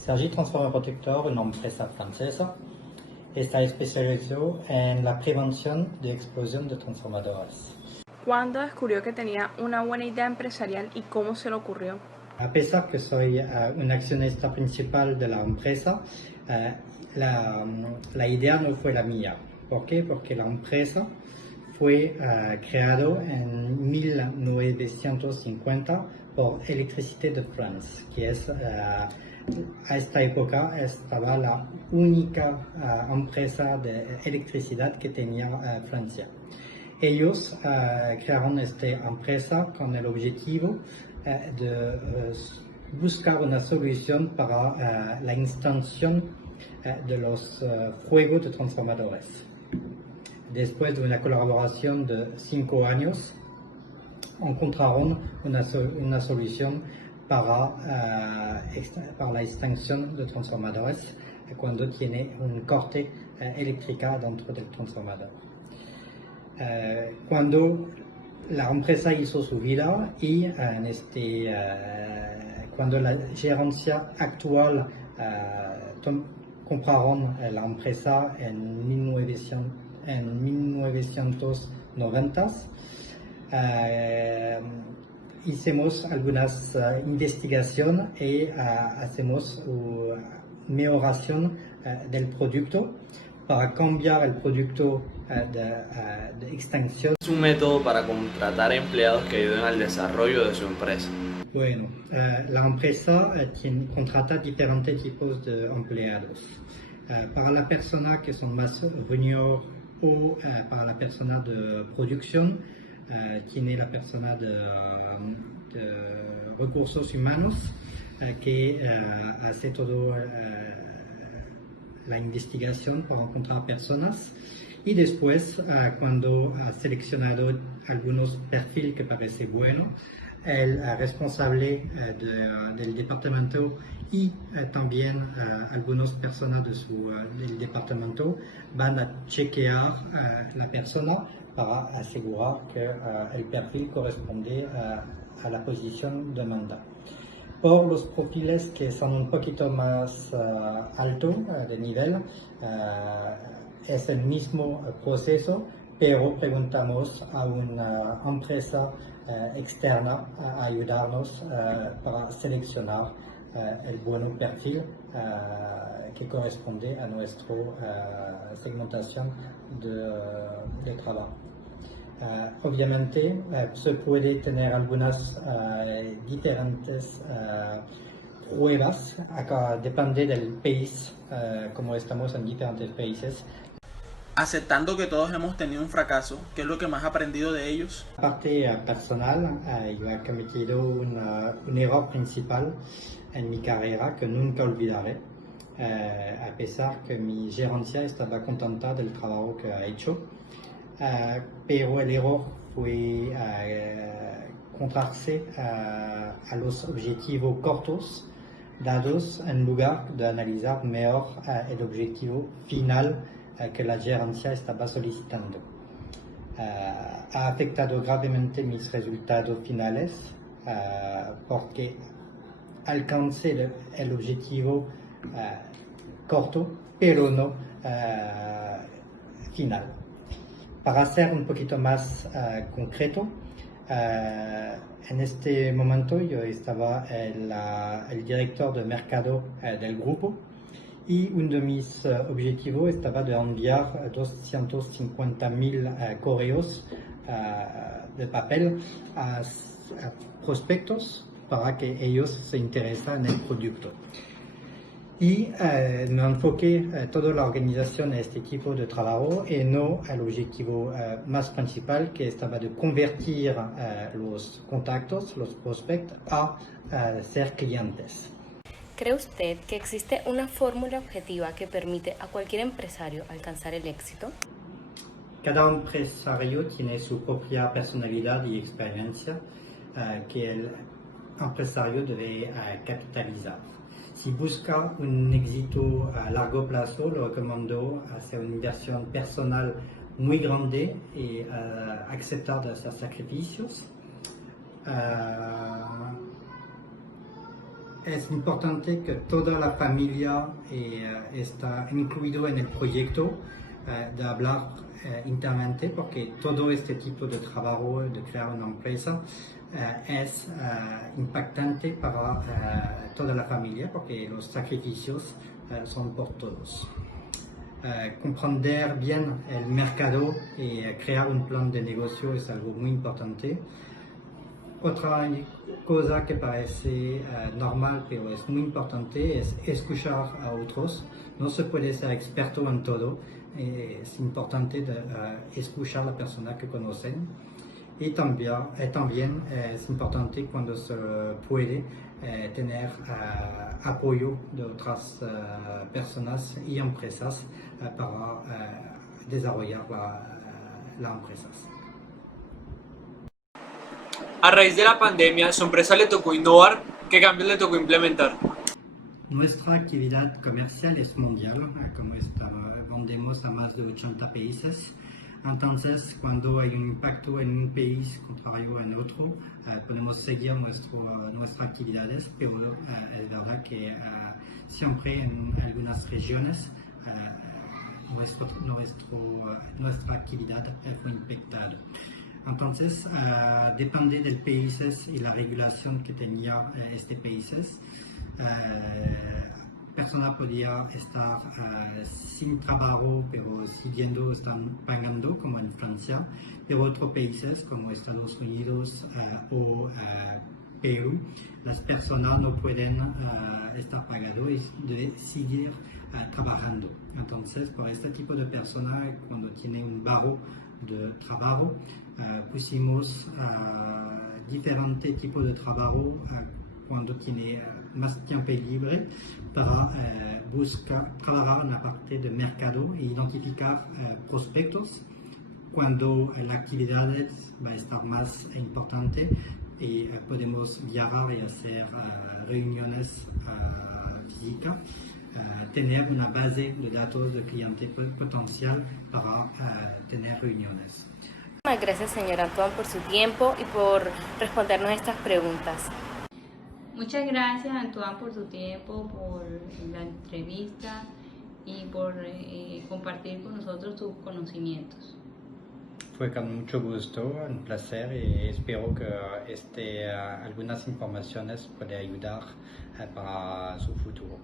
Sergi Transforma Protector, una empresa francesa, está especializado en la prevención de explosión de transformadores. ¿Cuándo descubrió que tenía una buena idea empresarial y cómo se le ocurrió? A pesar que soy un accionista principal de la empresa, la idea no fue la mía. ¿Por qué? Porque la empresa fue creada en 1950 por Electricité de France, que es a esta época estaba la única empresa de electricidad que tenía Francia. Ellos crearon esta empresa con el objetivo de buscar una solución para la instalación de los fuegos de transformadores. Después de una colaboración de 5 años, encontraron una solución para la extinción de transformadores cuando tiene un corte eléctrico dentro del transformador. Cuando la empresa hizo su vida y cuando la gerencia actual compraron la empresa en 1990, hicimos algunas investigaciones y hacemos mejoración del producto para cambiar el producto de extinción. Es un método para contratar empleados que ayuden al desarrollo de su empresa. Bueno, la empresa contrata diferentes tipos de empleados. Para la persona que son más junior o para la persona de producción, tiene la persona de recursos humanos que hace todo la investigación para encontrar personas. Y después, cuando ha seleccionado algunos perfiles que parece bueno, el responsable del departamento y también algunas personas del departamento van a chequear la persona para asegurar que el perfil corresponde a la posición demandada. Por los perfiles que son un poquito más alto de nivel, es el mismo proceso, pero preguntamos a una empresa externa a ayudarnos para seleccionar el buen perfil que corresponde a nuestra segmentación de trabajo. Obviamente se puede tener algunas diferentes pruebas, acá depende del país, como estamos en diferentes países. Aceptando que todos hemos tenido un fracaso, ¿qué es lo que más has aprendido de ellos? La parte personal, yo he cometido un error principal en mi carrera que nunca olvidaré, a pesar que mi gerencia estaba contenta del trabajo que ha hecho, pero el error fue centrarse a los objetivos cortos dados en lugar de analizar mejor el objetivo final que la gerencia estaba solicitando. Ha afectado gravemente mis resultados finales porque alcancé el objetivo corto, pero no final. Para ser un poquito más concreto, en este momento yo estaba el director de mercado del grupo y uno de mis objetivos estaba de enviar 250.000 correos de papel a prospectos para que ellos se interesen en el producto. Y me enfoqué toda la organización a este tipo de trabajo y no al objetivo más principal, que estaba de convertir los contactos, los prospectos, a ser clientes. ¿Cree usted que existe una fórmula objetiva que permite a cualquier empresario alcanzar el éxito? Cada empresario tiene su propia personalidad y experiencia que el empresario debe capitalizar. Si busca un éxito a largo plazo, lo recomiendo hacer una inversión personal muy grande y aceptar de hacer sacrificios. Es importante que toda la familia está incluido en el proyecto de hablar internamente, porque todo este tipo de trabajo de crear una empresa es impactante para toda la familia, porque los sacrificios son por todos. Comprender bien el mercado y crear un plan de negocio es algo muy importante. Otra cosa que parece normal pero es muy importante es escuchar a otros. No se puede ser experto en todo, es importante escuchar a la persona que conocen. Y también es importante cuando se puede tener apoyo de otras personas y empresas para desarrollar las empresas. A raíz de la pandemia, a su empresa le tocó innovar. ¿Qué cambios le tocó implementar? Nuestra actividad comercial es mundial, como vendemos a más de 80 países. Entonces, cuando hay un impacto en un país contrario en otro, podemos seguir nuestras actividades, pero es verdad que siempre en algunas regiones nuestra actividad fue impactada. Entonces, depende del país y la regulación que tenía este país. Persona podía estar sin trabajo, pero siguiendo están pagando, como en Francia, pero otros países como Estados Unidos o Perú, las personas no pueden estar pagando y deben seguir trabajando. Entonces, por este tipo de personas, cuando tienen un barro de trabajo, pusimos diferentes tipos de trabajo cuando tiene más tiempo libre para trabajar en la parte de mercado e identificar prospectos cuando la actividad va a estar más importante y podemos viajar y hacer reuniones físicas, tener una base de datos de cliente potencial para tener reuniones. Muchas gracias, señor Antoine, por su tiempo y por respondernos estas preguntas. Muchas gracias, Antoine, por tu tiempo, por la entrevista y por compartir con nosotros tus conocimientos. Fue con mucho gusto, un placer y espero que algunas informaciones puedan ayudar para su futuro.